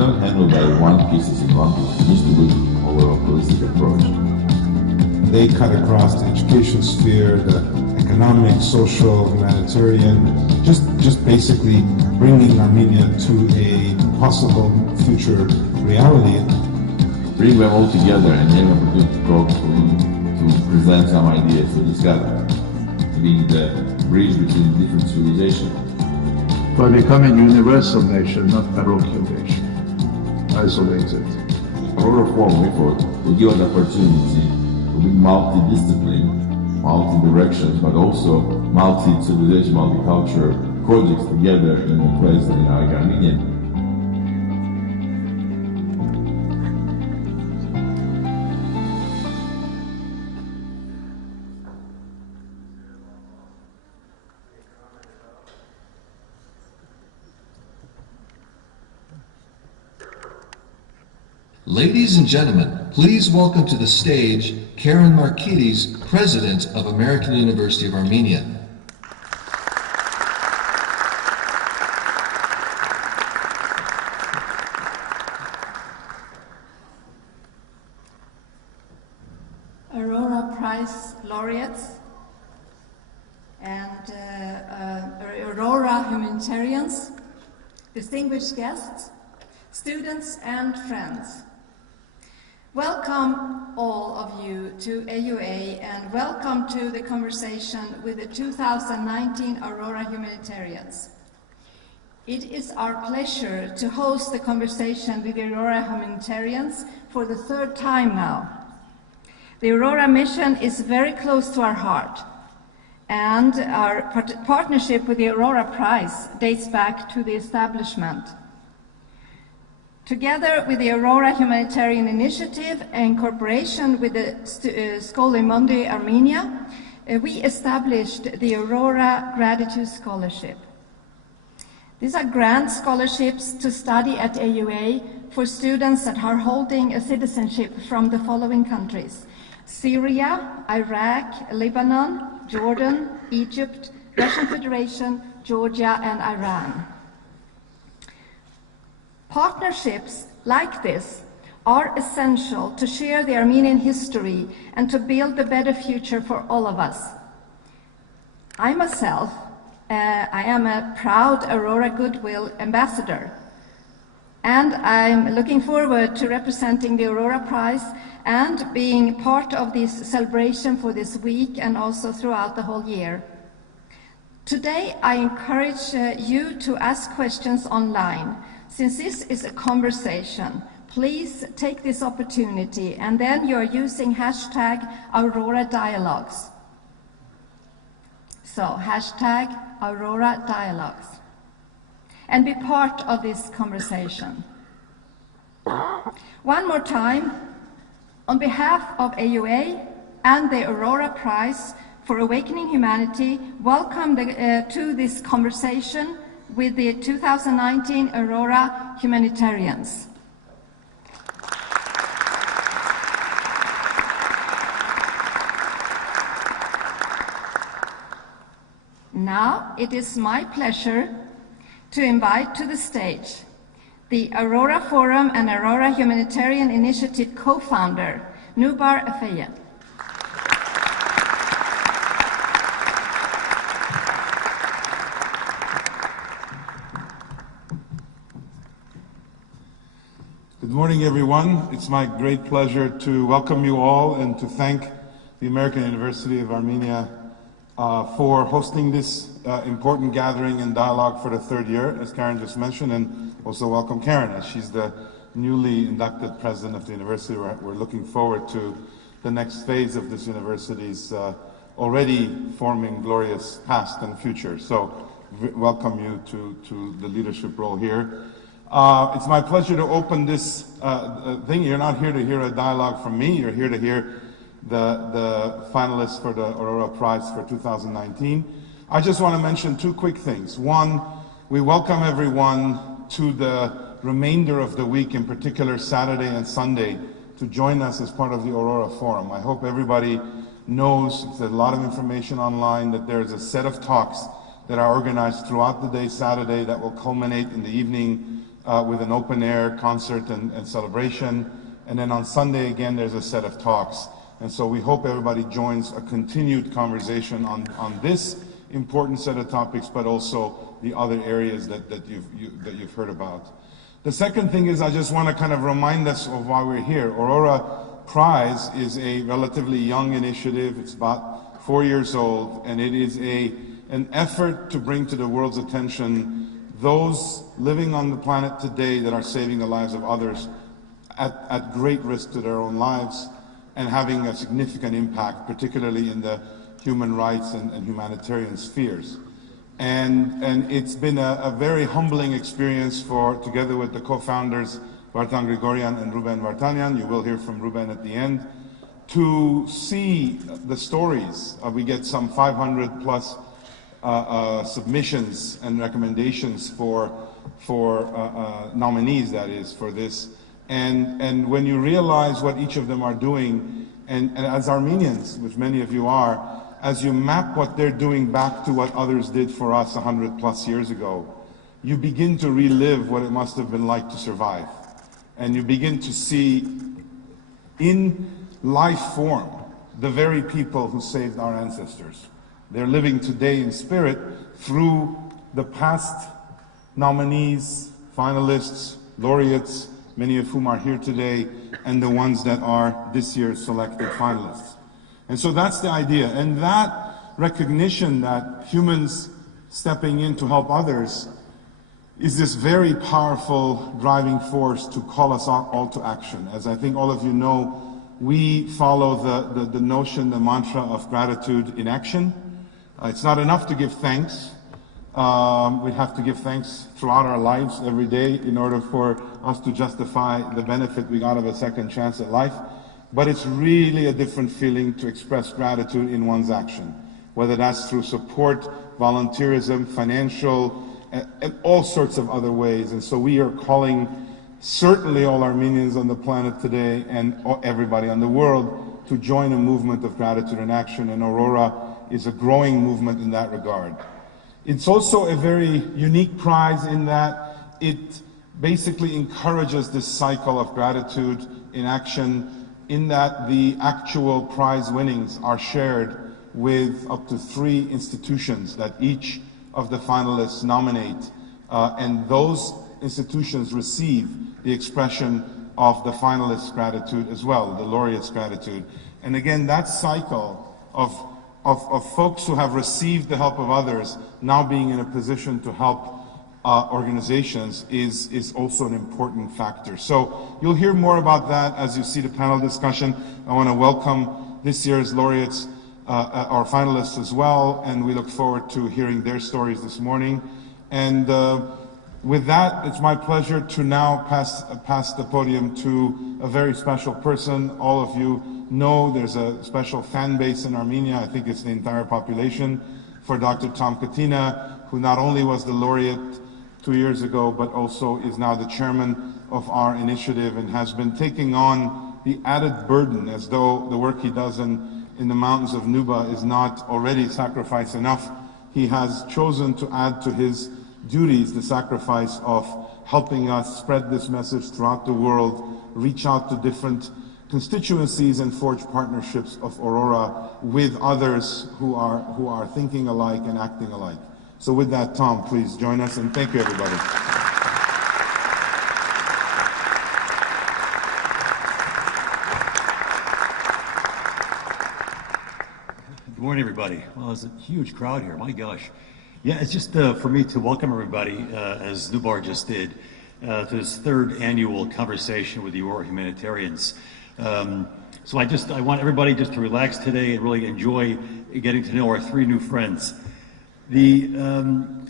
cannot handle by one pieces in one piece. It needs to be an overall holistic approach. They cut across the education sphere, the economic, social, humanitarian, just basically bringing Armenia to a possible future reality. Bring them all together and have an opportunity to talk to present some ideas, to discuss, being the bridge between different civilizations. By becoming a universal nation, not parochial nation, isolated. Aurora Forum effort will give us opportunity to be multidiscipline, multi-directions, but also multi-civilization, multi-culture projects together in a place that is like Armenian. Ladies and gentlemen, please welcome to the stage Karen Markides, President of American University of Armenia. Aurora Prize laureates and Aurora humanitarians, distinguished guests, students and friends. Welcome all of you to AUA and welcome to the conversation with the 2019 Aurora Humanitarians. It is our pleasure to host the conversation with the Aurora Humanitarians for the third time now. The Aurora mission is very close to our heart, and our partnership with the Aurora Prize dates back to the establishment. Together with the Aurora Humanitarian Initiative and cooperation with the Scholli Mundi Armenia, we established the Aurora Gratitude Scholarship. These are grant scholarships to study at AUA for students that are holding a citizenship from the following countries: Syria, Iraq, Lebanon, Jordan, Egypt, Russian Federation, Georgia, and Iran. Partnerships like this are essential to share the Armenian history and to build a better future for all of us. I myself, I am a proud Aurora Goodwill ambassador, and I'm looking forward to representing the Aurora Prize and being part of this celebration for this week and also throughout the whole year. Today, I encourage you to ask questions online. Since this is a conversation, please take this opportunity, and then you are using hashtag Aurora Dialogues. So, hashtag Aurora Dialogues. And be part of this conversation. One more time, on behalf of AUA and the Aurora Prize for Awakening Humanity, welcome to this conversation with the 2019 Aurora Humanitarians. Now it is my pleasure to invite to the stage the Aurora Forum and Aurora Humanitarian Initiative co-founder, Nubar Afeye. Good morning, everyone. It's my great pleasure to welcome you all and to thank the American University of Armenia for hosting this important gathering and dialogue for the third year, as Karen just mentioned, and also welcome Karen, as she's the newly inducted president of the university. We're looking forward to the next phase of this university's already forming glorious past and future. So welcome you to the leadership role here. It's my pleasure to open this thing. You're not here to hear a dialogue from me. You're here to hear the finalists for the Aurora Prize for 2019. I just want to mention two quick things. One, we welcome everyone to the remainder of the week, in particular Saturday and Sunday, to join us as part of the Aurora Forum. I hope everybody knows, there's a lot of information online, that there's a set of talks that are organized throughout the day Saturday that will culminate in the evening with an open-air concert and celebration. And then on Sunday, again, there's a set of talks. And so we hope everybody joins a continued conversation on this important set of topics, but also the other areas that you've heard about. The second thing is I just want to kind of remind us of why we're here. Aurora Prize is a relatively young initiative. It's about 4 years old, and it is an effort to bring to the world's attention those living on the planet today that are saving the lives of others at great risk to their own lives and having a significant impact, particularly in the human rights and humanitarian spheres. And it's been a very humbling experience together with the co-founders, Vartan Grigoryan and Ruben Vartanian, you will hear from Ruben at the end, to see the stories. We get some 500 plus submissions and recommendations for nominees, that is, for this. And when you realize what each of them are doing, and as Armenians, which many of you are, as you map what they're doing back to what others did for us 100 plus years ago, you begin to relive what it must have been like to survive. And you begin to see in life form the very people who saved our ancestors. They're living today in spirit through the past nominees, finalists, laureates, many of whom are here today, and the ones that are this year's selected finalists. And so that's the idea. And that recognition that humans stepping in to help others is this very powerful driving force to call us all to action. As I think all of you know, we follow the notion, the mantra of gratitude in action. It's not enough to give thanks. We have to give thanks throughout our lives every day in order for us to justify the benefit we got of a second chance at life. But it's really a different feeling to express gratitude in one's action, whether that's through support, volunteerism, financial, and all sorts of other ways. And so we are calling certainly all Armenians on the planet today and everybody on the world to join a movement of gratitude and action, and Aurora is a growing movement in that regard. It's also a very unique prize in that it basically encourages this cycle of gratitude in action, in that the actual prize winnings are shared with up to 3 institutions that each of the finalists nominate, and those institutions receive the expression of the finalists' gratitude as well, the laureates' gratitude. And again, that cycle of folks who have received the help of others now being in a position to help organizations is also an important factor. So you'll hear more about that as you see the panel discussion. I want to welcome this year's laureates, our finalists as well, and we look forward to hearing their stories this morning. And with that, it's my pleasure to now pass the podium to a very special person. All of you know there's a special fan base in Armenia, I think it's the entire population, for Dr. Tom Katina, who not only was the laureate 2 years ago, but also is now the chairman of our initiative and has been taking on the added burden, as though the work he does in the mountains of Nuba is not already sacrifice enough. He has chosen to add to his duties the sacrifice of helping us spread this message throughout the world, reach out to different constituencies and forge partnerships of Aurora with others who are thinking alike and acting alike. So with that, Tom, please join us, and thank you, everybody. Good morning, everybody. Well, there's a huge crowd here, my gosh. Yeah, it's just for me to welcome everybody, as Nubar just did, to this 3rd annual conversation with the Aurora Humanitarians. So I want everybody just to relax today and really enjoy getting to know our 3 new friends. The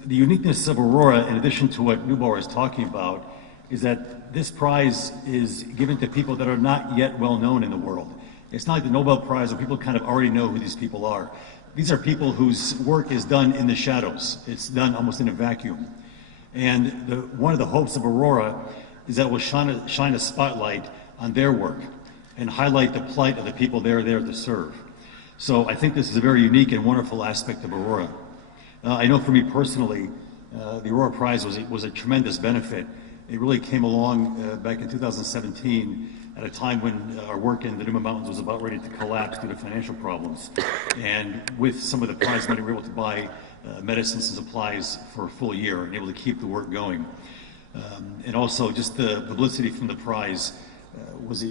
uniqueness of Aurora, in addition to what Nubar is talking about, is that this prize is given to people that are not yet well known in the world. It's not like the Nobel Prize where people kind of already know who these people are. These are people whose work is done in the shadows. It's done almost in a vacuum. And one of the hopes of Aurora is that it will shine a spotlight on their work and highlight the plight of the people they're there to serve. So I think this is a very unique and wonderful aspect of Aurora. I know for me personally, the Aurora Prize was a tremendous benefit. It really came along back in 2017 at a time when our work in the Numa Mountains was about ready to collapse due to financial problems. And with some of the prize money, we were able to buy medicines and supplies for a full year and able to keep the work going. And also just the publicity from the prize was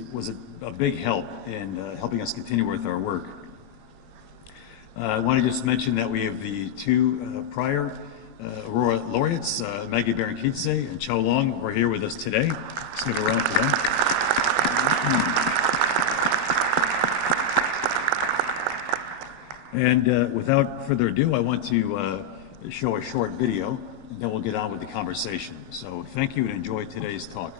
a big help in helping us continue with our work. I want to just mention that we have the two prior Aurora laureates, Maggie Berenkidze and Cho Long, who are here with us today. Let's give a round for them. And without further ado, I want to show a short video, and then we'll get on with the conversation. So thank you and enjoy today's talk.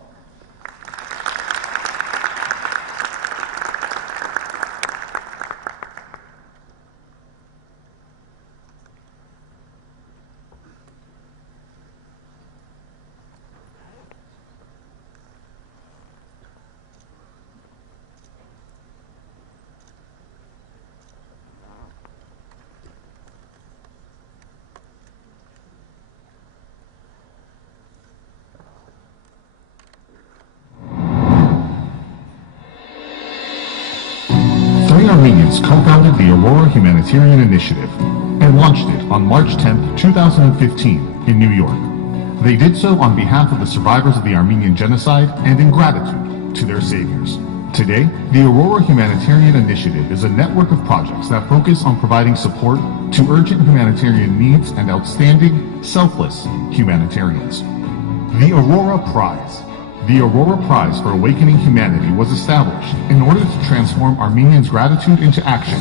Armenians co-founded the Aurora Humanitarian Initiative and launched it on March 10, 2015 in New York. They did so on behalf of the survivors of the Armenian genocide and in gratitude to their saviors. Today, the Aurora Humanitarian Initiative is a network of projects that focus on providing support to urgent humanitarian needs and outstanding, selfless humanitarians. The Aurora Prize. The Aurora Prize for Awakening Humanity was established in order to transform Armenians' gratitude into action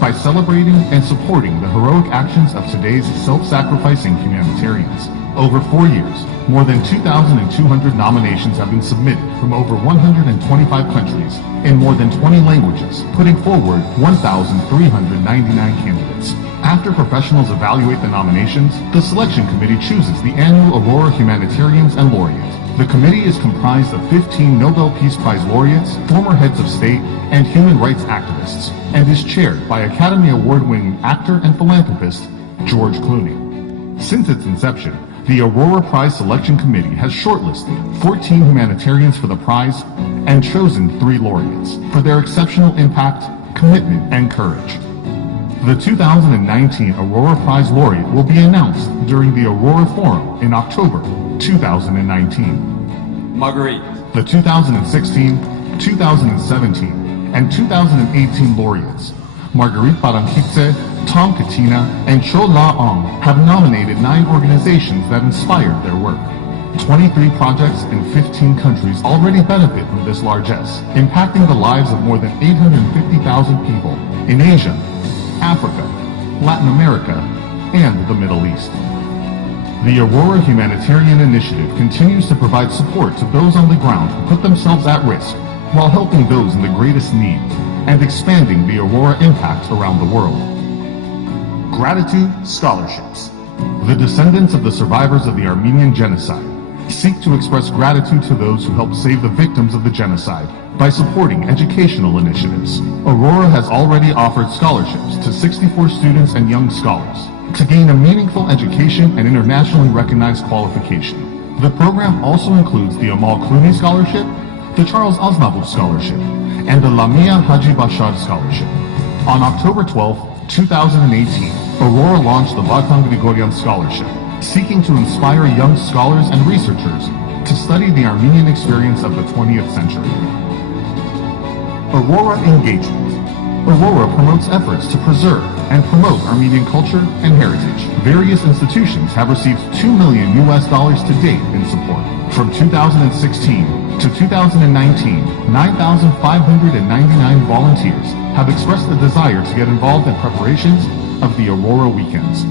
by celebrating and supporting the heroic actions of today's self-sacrificing humanitarians. Over 4 years, more than 2,200 nominations have been submitted from over 125 countries in more than 20 languages, putting forward 1,399 candidates. After professionals evaluate the nominations, the selection committee chooses the annual Aurora Humanitarians and Laureates. The committee is comprised of 15 Nobel Peace Prize laureates, former heads of state, and human rights activists, and is chaired by Academy Award-winning actor and philanthropist George Clooney. Since its inception, the Aurora Prize Selection Committee has shortlisted 14 humanitarians for the prize and chosen 3 laureates for their exceptional impact, commitment, and courage. The 2019 Aurora Prize laureate will be announced during the Aurora Forum in October 2019. Marguerite. The 2016, 2017, and 2018 laureates, Marguerite Berenkidze, Tom Katina, and Cho La-Ong, have nominated 9 organizations that inspired their work. 23 projects in 15 countries already benefit from this largesse, impacting the lives of more than 850,000 people in Asia, Africa, Latin America, and the Middle East. The Aurora Humanitarian Initiative continues to provide support to those on the ground who put themselves at risk while helping those in the greatest need and expanding the Aurora impact around the world. Gratitude Scholarships. The descendants of the survivors of the Armenian genocide seek to express gratitude to those who helped save the victims of the genocide by supporting educational initiatives. Aurora has already offered scholarships to 64 students and young scholars to gain a meaningful education and internationally recognized qualification. The program also includes the Amal Clooney Scholarship, the Charles Aznavour Scholarship, and the Lamia Haji Bashar Scholarship. On October 12, 2018, Aurora launched the Vakhtang Grigoryan Scholarship, seeking to inspire young scholars and researchers to study the Armenian experience of the 20th century. Aurora Engagement. Aurora promotes efforts to preserve and promote Armenian culture and heritage. Various institutions have received $2 million to date in support. From 2016 to 2019, 9,599 volunteers have expressed a desire to get involved in preparations of the Aurora weekends.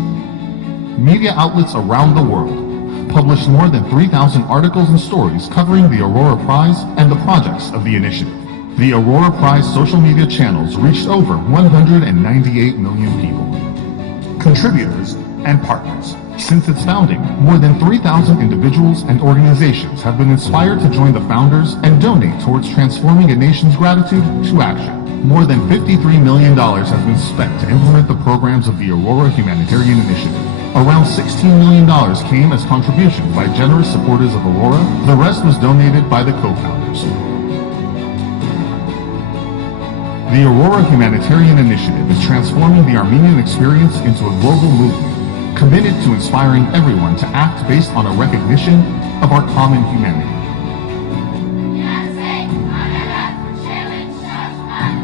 Media outlets around the world published more than 3,000 articles and stories covering the Aurora Prize and the projects of the initiative. The Aurora Prize social media channels reached over 198 million people. Contributors and partners. Since its founding, more than 3,000 individuals and organizations have been inspired to join the founders and donate towards transforming a nation's gratitude to action. More than $53 million has been spent to implement the programs of the Aurora Humanitarian Initiative. Around $16 million came as contributions by generous supporters of Aurora. The rest was donated by the co-founders. The Aurora Humanitarian Initiative is transforming the Armenian experience into a global movement, committed to inspiring everyone to act based on a recognition of our common humanity.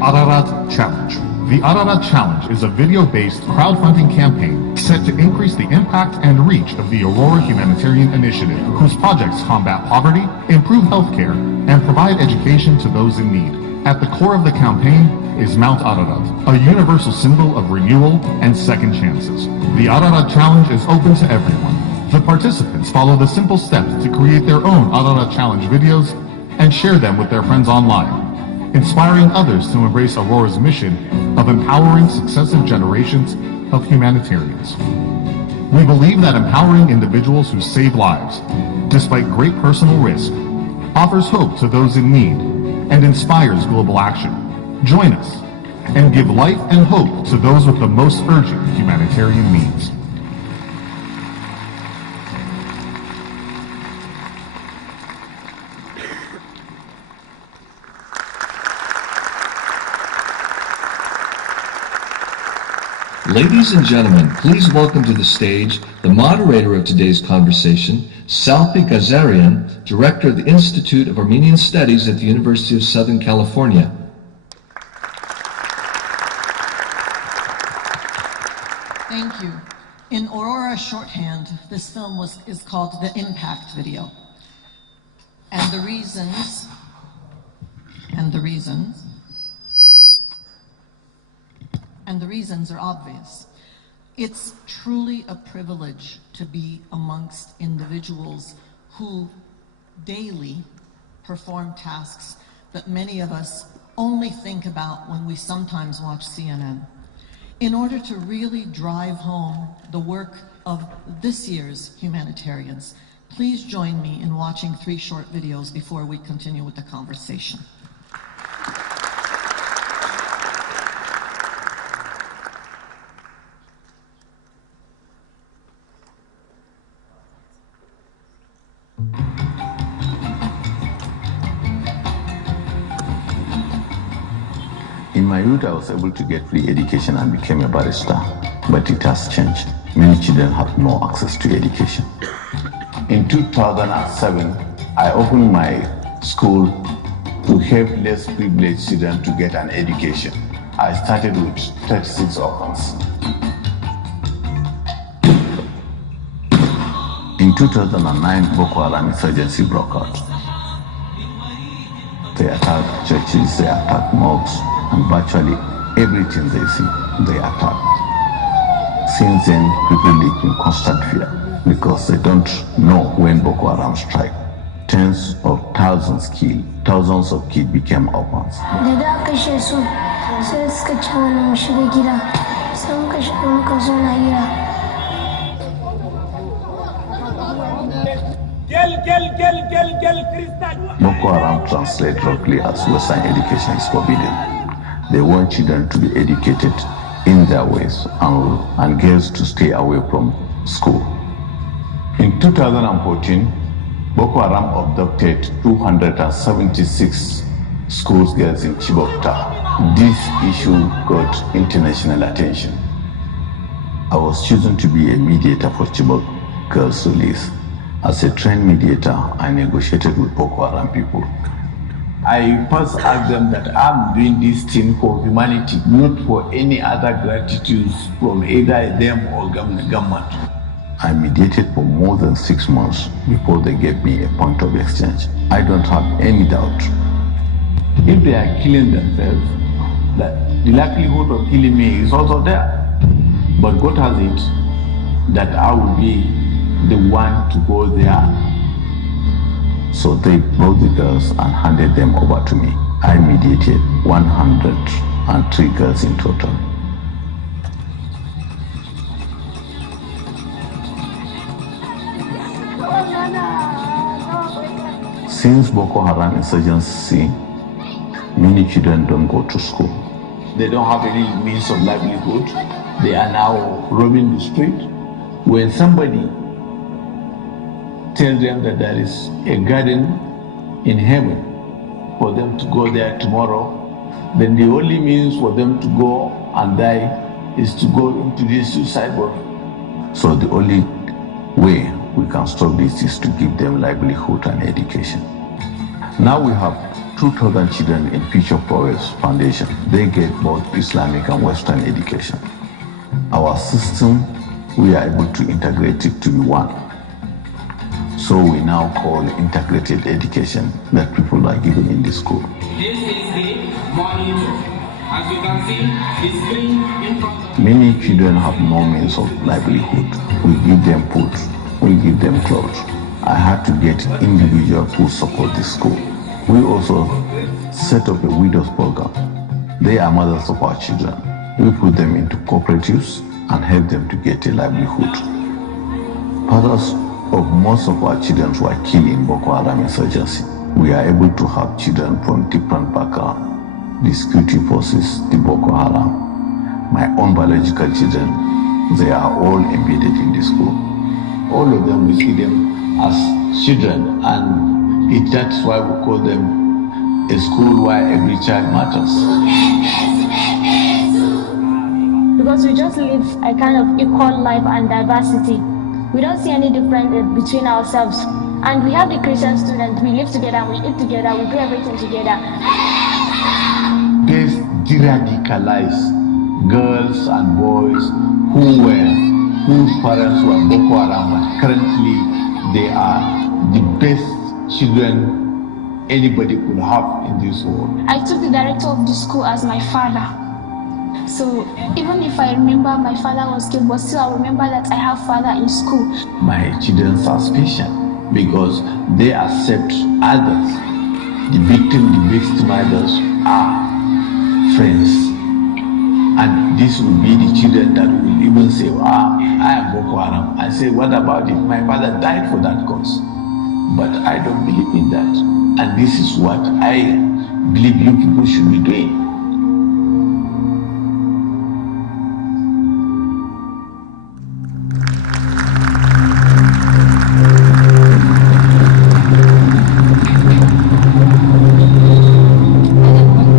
Ararat Challenge. The Ararat Challenge is a video-based crowdfunding campaign set to increase the impact and reach of the Aurora Humanitarian Initiative, whose projects combat poverty, improve healthcare, and provide education to those in need. At the core of the campaign is Mount Ararat, a universal symbol of renewal and second chances. The Ararat Challenge is open to everyone. The participants follow the simple steps to create their own Ararat Challenge videos and share them with their friends online, inspiring others to embrace Aurora's mission of empowering successive generations of humanitarians. We believe that empowering individuals who save lives, despite great personal risk, offers hope to those in need and inspires global action. Join us and give life and hope to those with the most urgent humanitarian needs. Ladies and gentlemen, please welcome to the stage the moderator of today's conversation, Salpi Gazarian, Director of the Institute of Armenian Studies at the University of Southern California. Thank you. In Aurora shorthand, this film is called the Impact Video. And the reasons are obvious. It's truly a privilege to be amongst individuals who daily perform tasks that many of us only think about when we sometimes watch CNN. In order to really drive home the work of this year's humanitarians, please join me in watching 3 short videos before we continue with the conversation. In my youth, I was able to get free education and became a barrister, but it has changed. Many children have no access to education. In 2007, I opened my school to help less privileged children to get an education. I started with 36 orphans. In 2009, Boko Haram insurgency broke out. They attacked churches, they attacked mosques, and virtually everything they see, they attack. Since then, people live in constant fear because they don't know when Boko Haram strike. Tens of thousands killed, thousands of kids became orphans. Boko Haram translates roughly as Western education is forbidden. They want children to be educated in their ways and girls to stay away from school. In 2014, Boko Haram abducted 276 school girls in Chibok. This issue got international attention. I was chosen to be a mediator for Chibok girls' release. As a trained mediator, I negotiated with Boko Haram people. I first asked them that I'm doing this thing for humanity, not for any other gratitude from either them or government. I mediated for more than 6 months before they gave me a point of exchange. I don't have any doubt. If they are killing themselves, the likelihood of killing me is also there. But God has it that I will be the one to go there. So they brought the girls and handed them over to me. I mediated 103 girls in total. Since Boko Haram insurgency, many children don't go to school. They don't have any means of livelihood. They are now roaming the street. When somebody tells them that there is a garden in heaven for them to go there tomorrow, then the only means for them to go and die is to go into this suicide bomb. So the only way we can stop this is to give them livelihood and education. Now we have 2,000 children in Future Progress Foundation. They get both Islamic and Western education. Our system, we are able to integrate it to be one. So we now call integrated education that people are given in the school. This is the monitor. As you can see, the screen in front. Many children have no means of livelihood. We give them food, we give them clothes. I had to get individuals who support the school. We also set up a widows program. They are mothers of our children. We put them into cooperatives and help them to get a livelihood. Fathers of most of our children who are killed in Boko Haram insurgency. We are able to have children from different backgrounds. The security forces, the Boko Haram, my own biological children, they are all embedded in the school. All of them, we see them as children, and that's why we call them a school where every child matters. Because we just live a kind of equal life and diversity. We don't see any difference between ourselves. And we have the Christian students, we live together, we eat together, we do everything together. They de-radicalize girls and boys whose parents were Boko Haram, but currently they are the best children anybody could have in this world. I took the director of the school as my father. So even if I remember my father was killed, but still I remember that I have father in school. My children are special because they accept others. The victimizers are friends. And this will be the children that will even say, I am Boko Haram. I say, what about it? My father died for that cause. But I don't believe in that. And this is what I believe you people should be doing.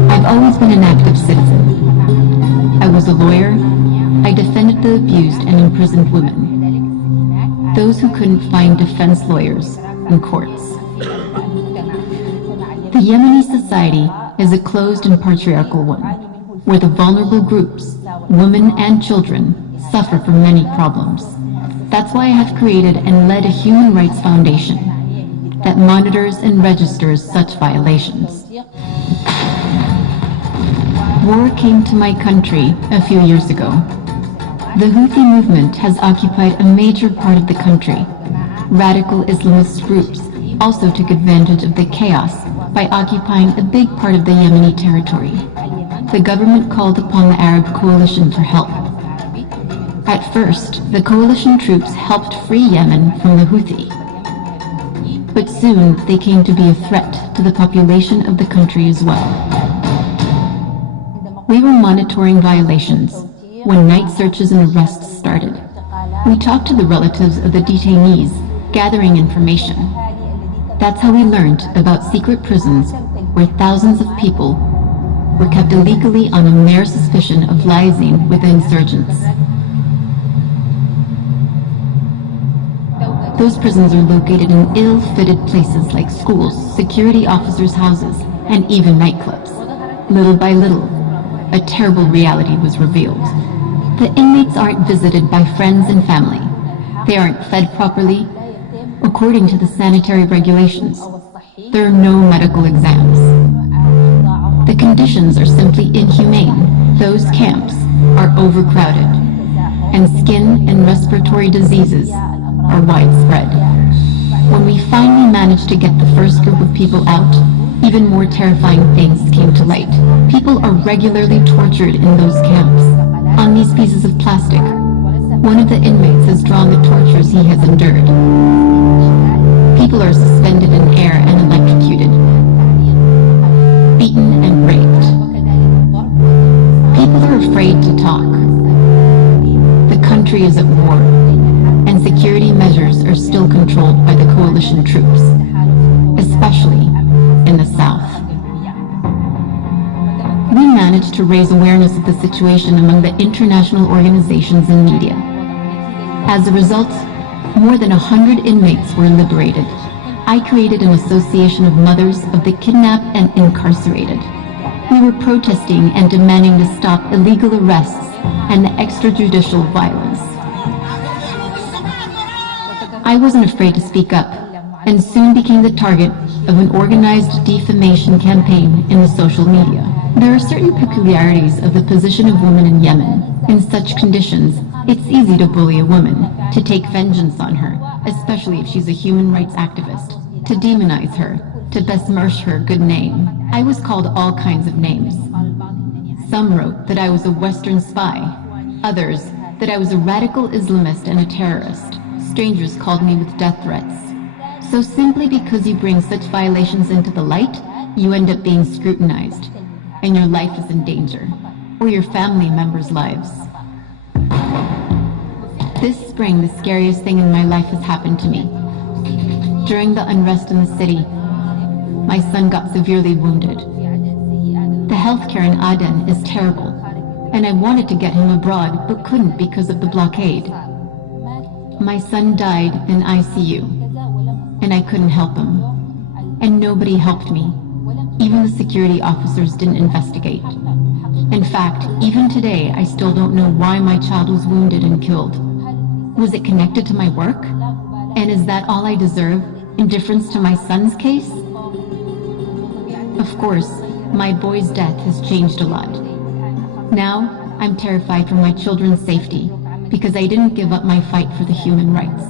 I've always been an active citizen. I was a lawyer. I defended the abused and imprisoned women, those who couldn't find defense lawyers in courts. The Yemeni society is a closed and patriarchal one, where the vulnerable groups, women and children, suffer from many problems. That's why I have created and led a human rights foundation that monitors and registers such violations. War came to my country a few years ago. The Houthi movement has occupied a major part of the country. Radical Islamist groups also took advantage of the chaos by occupying a big part of the Yemeni territory. The government called upon the Arab coalition for help. At first, the coalition troops helped free Yemen from the Houthi. But soon they came to be a threat to the population of the country as well. We were monitoring violations when night searches and arrests started. We talked to the relatives of the detainees, gathering information. That's how we learned about secret prisons where thousands of people were kept illegally on a mere suspicion of liaising with the insurgents. Those prisons are located in ill-fitted places like schools, security officers' houses, and even nightclubs. Little by little, a terrible reality was revealed. The inmates aren't visited by friends and family. They aren't fed properly. According to the sanitary regulations, there are no medical exams. The conditions are simply inhumane. Those camps are overcrowded, and skin and respiratory diseases are widespread. When we finally managed to get the first group of people out, even more terrifying things came to light. People are regularly tortured in those camps. On these pieces of plastic, one of the inmates has drawn the tortures he has endured. People are suspended in air and electrocuted, beaten and raped. People are afraid to talk. The country is at war. security measures are still controlled by the coalition troops, especially in the south. We managed to raise awareness of the situation among the international organizations and media. As a result, more than 100 inmates were liberated. I created an association of mothers of the kidnapped and incarcerated. We were protesting and demanding to stop illegal arrests and the extrajudicial violence. I wasn't afraid to speak up, and soon became the target of an organized defamation campaign in the social media. There are certain peculiarities of the position of women in Yemen. In such conditions, it's easy to bully a woman, to take vengeance on her, especially if she's a human rights activist, to demonize her, to besmirch her good name. I was called all kinds of names. Some wrote that I was a Western spy, others that I was a radical Islamist and a terrorist. Strangers called me with death threats. So simply because you bring such violations into the light, you end up being scrutinized, and your life is in danger, or your family members' lives. This spring, the scariest thing in my life has happened to me. During the unrest in the city, my son got severely wounded. The healthcare in Aden is terrible, and I wanted to get him abroad, but couldn't because of the blockade. My son died in ICU, and I couldn't help him. And nobody helped me. Even the security officers didn't investigate. In fact, even today, I still don't know why my child was wounded and killed. Was it connected to my work? And is that all I deserve? Indifference to my son's case? Of course, my boy's death has changed a lot. Now, I'm terrified for my children's safety because I didn't give up my fight for the human rights.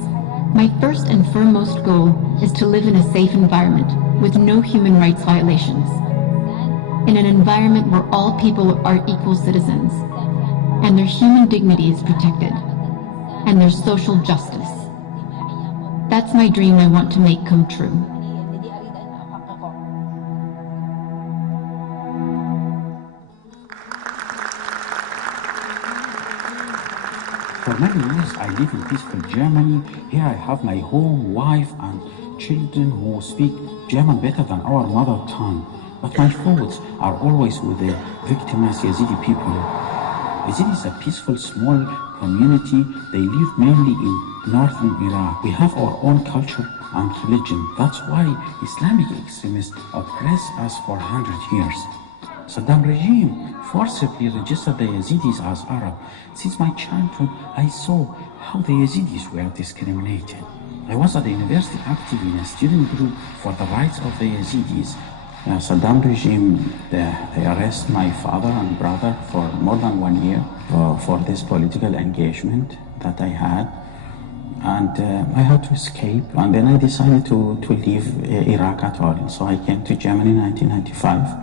My first and foremost goal is to live in a safe environment with no human rights violations. In an environment where all people are equal citizens and their human dignity is protected and there's social justice. That's my dream I want to make come true. For many years, I live in peaceful Germany. Here I have my home, wife, and children who speak German better than our mother tongue. But my thoughts are always with the victimized Yazidi people. Yazidi is a peaceful, small community. They live mainly in northern Iraq. We have our own culture and religion. That's why Islamic extremists oppress us for 100 years. Saddam regime forcibly registered the Yazidis as Arab. Since my childhood, I saw how the Yazidis were discriminated. I was at the university active in a student group for the rights of the Yazidis. Saddam regime, they arrest my father and brother for more than 1 year for this political engagement that I had. And I had to escape. And then I decided to leave Iraq at all. So I came to Germany in 1995.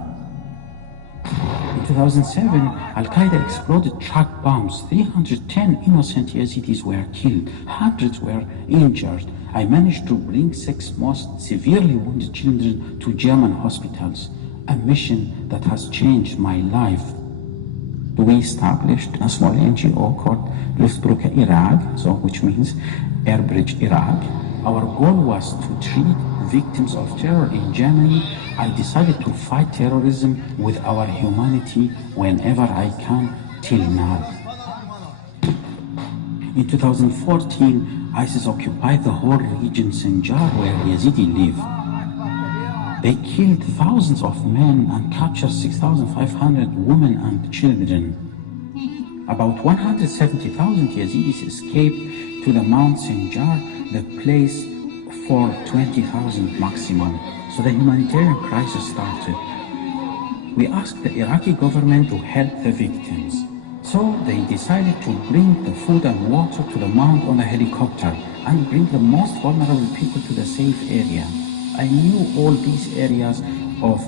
In 2007, Al-Qaeda exploded truck bombs. 310 innocent Yazidis were killed. Hundreds were injured. I managed to bring 6 most severely wounded children to German hospitals, a mission that has changed my life. We established a small NGO called Luftbrücke Iraq, which means Air Bridge Iraq. Our goal was to treat victims of terror in Germany. I decided to fight terrorism with our humanity whenever I can till now. In 2014, ISIS occupied the whole region Sinjar where Yazidi live. They killed thousands of men and captured 6,500 women and children. About 170,000 Yazidis escaped to the Mount Sinjar, the place for 20,000 maximum. So the humanitarian crisis started. We asked the Iraqi government to help the victims. So they decided to bring the food and water to the mount on a helicopter and bring the most vulnerable people to the safe area. I knew all these areas of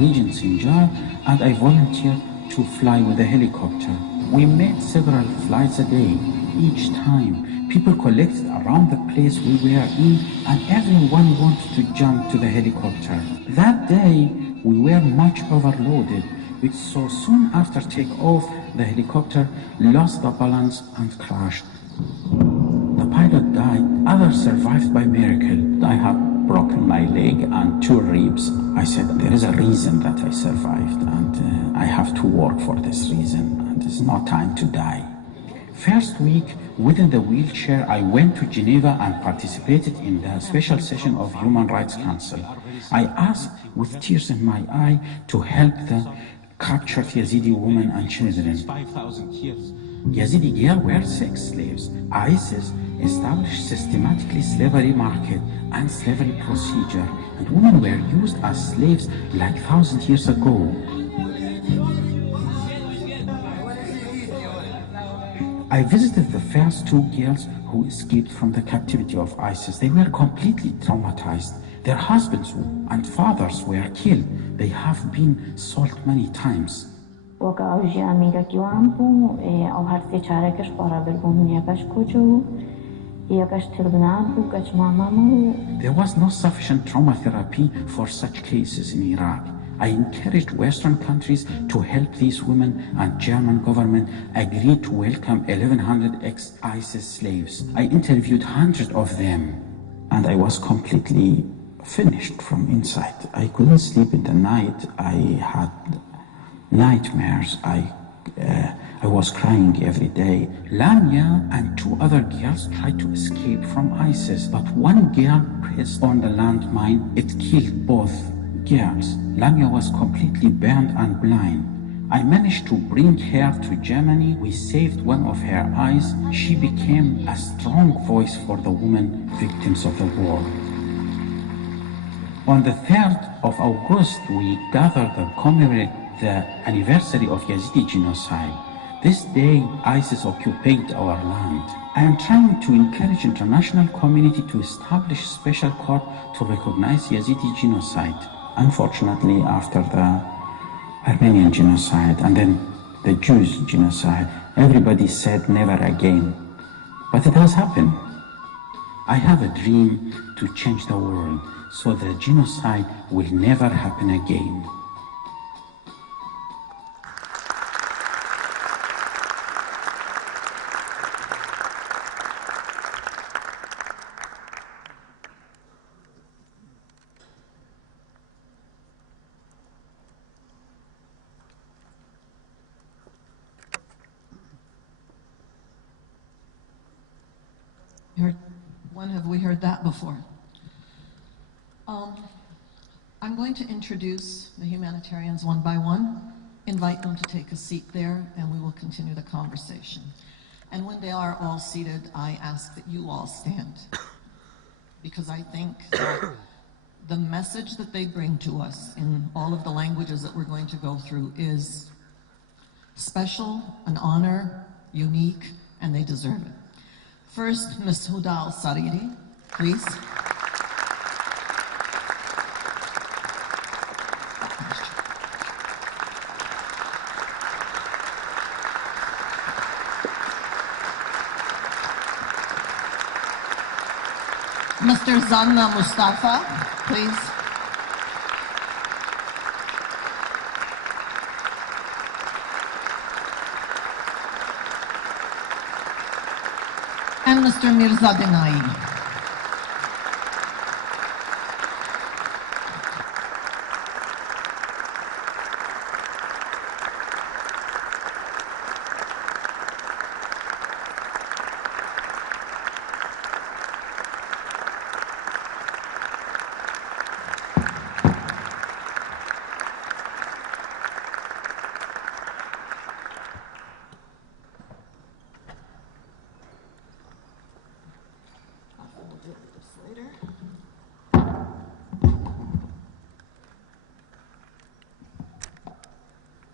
region Sinjar, and I volunteered to fly with a helicopter. We made several flights a day. Each time, people collected around the place we were in, and everyone wanted to jump to the helicopter. That day, we were much overloaded, so soon after takeoff, the helicopter lost the balance and crashed. The pilot died. Others survived by miracle. I have broken my leg and 2 ribs. I said, there is a reason that I survived, and I have to work for this reason, and it's not time to die. First week, within the wheelchair, I went to Geneva and participated in the special session of Human Rights Council. I asked, with tears in my eye, to help the captured Yazidi women and children. 5,000 years. Yazidi girls were sex slaves. ISIS established systematically slavery market and slavery procedure, and women were used as slaves like 1,000 years ago. I visited the first 2 girls who escaped from the captivity of ISIS. They were completely traumatized. Their husbands and fathers were killed. They have been sold many times. There was no sufficient trauma therapy for such cases in Iraq. I encouraged Western countries to help these women, and German government agreed to welcome 1,100 ex-ISIS slaves. I interviewed hundreds of them, and I was completely finished from inside. I couldn't sleep in the night. I had nightmares. I was crying every day. Lamia and 2 other girls tried to escape from ISIS, but 1 girl pressed on the landmine. It killed both girls. Lamia was completely burned and blind. I managed to bring her to Germany. We saved one of her eyes. She became a strong voice for the women victims of the war. On the 3rd of August, we gathered and commemorate the anniversary of Yazidi genocide. This day, ISIS occupied our land. I am trying to encourage international community to establish special court to recognize Yazidi genocide. Unfortunately, after the Armenian genocide and then the Jewish genocide, everybody said never again. But it has happened. I have a dream to change the world so the genocide will never happen again. When have we heard that before? I'm going to introduce the humanitarians one by one, invite them to take a seat there, and we will continue the conversation. And when they are all seated, I ask that you all stand, because I think that the message that they bring to us in all of the languages that we're going to go through is special, an honor, unique, and they deserve it. First, Ms. Huda Al-Sariri, please. Mr. Zanna Mustafa, please. And Mr. Mirza Denai.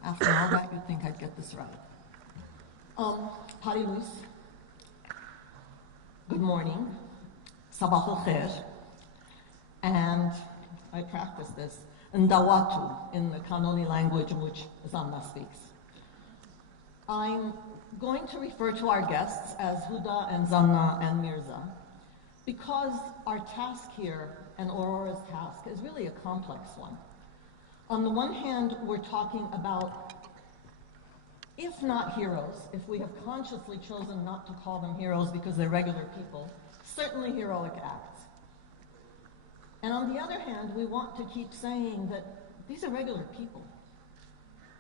After all that, you'd think I'd get this right. Hari Luis, good morning, Sabah al Khair, and I practice this, Ndawatu, in the Kanoni language in which Zanna speaks. I'm going to refer to our guests as Huda and Zanna and Mirza, because our task here, and Aurora's task, is really a complex one. On the one hand, we're talking about if not heroes, if we have consciously chosen not to call them heroes because they're regular people, certainly heroic acts. And on the other hand, we want to keep saying that these are regular people.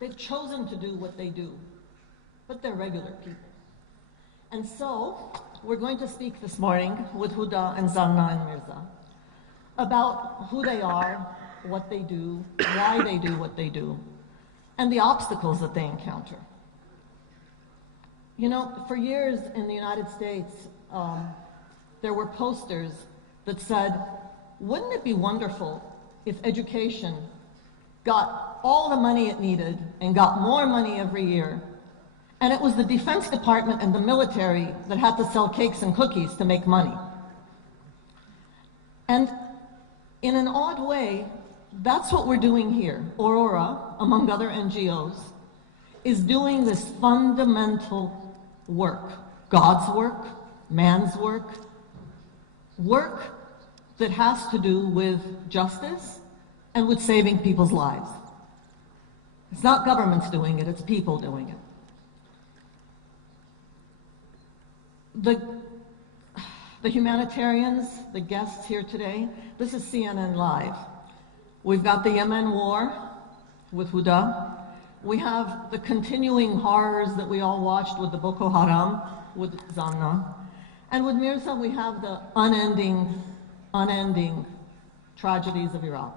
They've chosen to do what they do, but they're regular people. And so, we're going to speak this morning with Huda and Zanna and Mirza about who they are, what they do, why they do what they do, and the obstacles that they encounter. You know, for years in the United States, there were posters that said, wouldn't it be wonderful if education got all the money it needed and got more money every year, and it was the Defense Department and the military that had to sell cakes and cookies to make money. And in an odd way, that's what we're doing here. Aurora, among other NGOs, is doing this fundamental work. God's work, man's work, work that has to do with justice and with saving people's lives. It's not governments doing it, it's people doing it. The humanitarians, the guests here today, this is CNN Live. We've got the Yemen war with Huda. We have the continuing horrors that we all watched with the Boko Haram, with Zanna. And with Mirza, we have the unending tragedies of Iraq.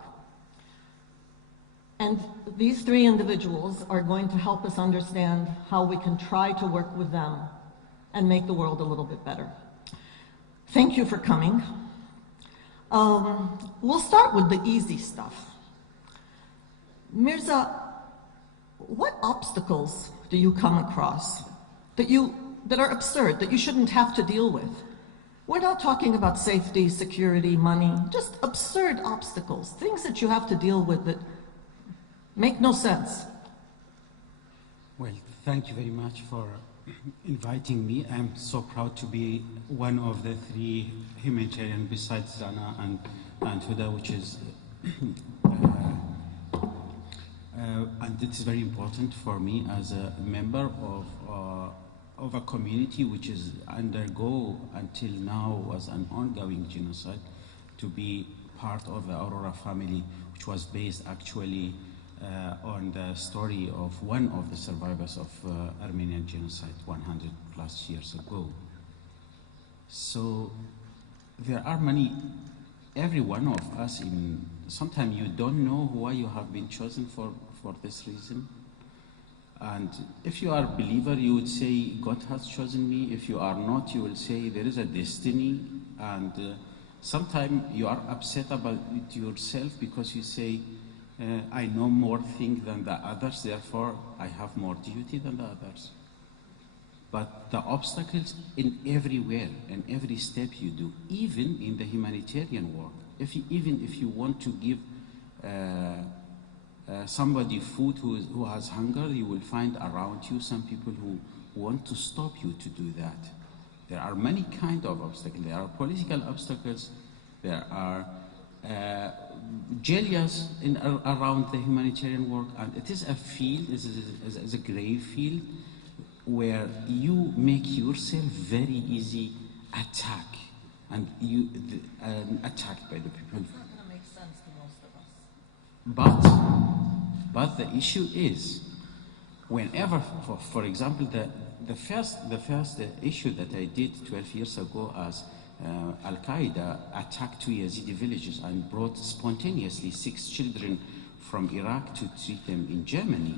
And these three individuals are going to help us understand how we can try to work with them and make the world a little bit better. Thank you for coming. We'll start with the easy stuff. Mirza, what obstacles do you come across that are absurd, that you shouldn't have to deal with? We're not talking about safety, security, money, just absurd obstacles, things that you have to deal with that make no sense. Well, thank you very much for inviting me. I'm so proud to be one of the three humanitarians besides Zana and Huda, which is, and it is very important for me as a member of a community which is undergo until now was an ongoing genocide, to be part of the Aurora family, which was based actually on the story of one of the survivors of Armenian genocide 100 plus years ago. So there are many, every one of us, sometimes you don't know why you have been chosen for this reason. And if you are a believer, you would say, God has chosen me. If you are not, you will say, there is a destiny. And sometimes you are upset about it yourself because you say, I know more things than the others, therefore I have more duty than the others. But the obstacles in everywhere and every step you do, even in the humanitarian work, even if you want to give somebody food who has hunger, you will find around you some people who want to stop you to do that. There are many kinds of obstacles. There are political obstacles. There are jailers around the humanitarian work, and it is a field, it is a grave field where you make yourself very easy attack, and attacked by the people. It's not going to make sense to most of us. But the issue is, whenever, for example, the first issue that I did 12 years ago as Al-Qaeda attacked 2 Yazidi villages and brought spontaneously 6 children from Iraq to treat them in Germany.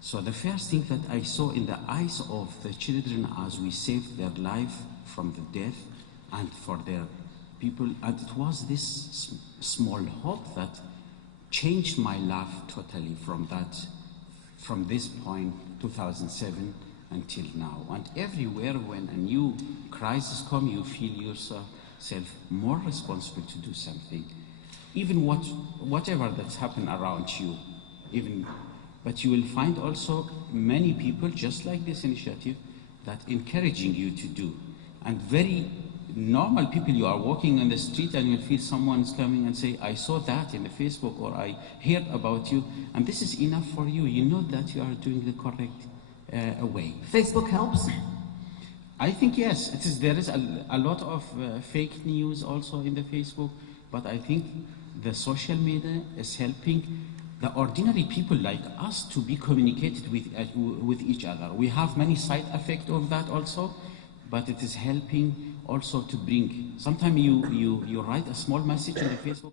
So the first thing that I saw in the eyes of the children as we saved their life from the death and for their people, and it was this small hope that changed my life totally from this point, 2007, until now. And everywhere when a new crisis comes, you feel yourself more responsible to do something. Even whatever that's happened around you, but you will find also many people just like this initiative that encouraging you to do. And very normal people, you are walking on the street and you feel someone's coming and say, I saw that in the Facebook, or I heard about you, and this is enough for you. You know that you are doing the correct away. Facebook helps? I think yes, there is a lot of fake news also in the Facebook, but I think the social media is helping the ordinary people like us to be communicated with each other. We have many side effects of that also, but it is helping also to bring, sometimes you write a small message on the Facebook.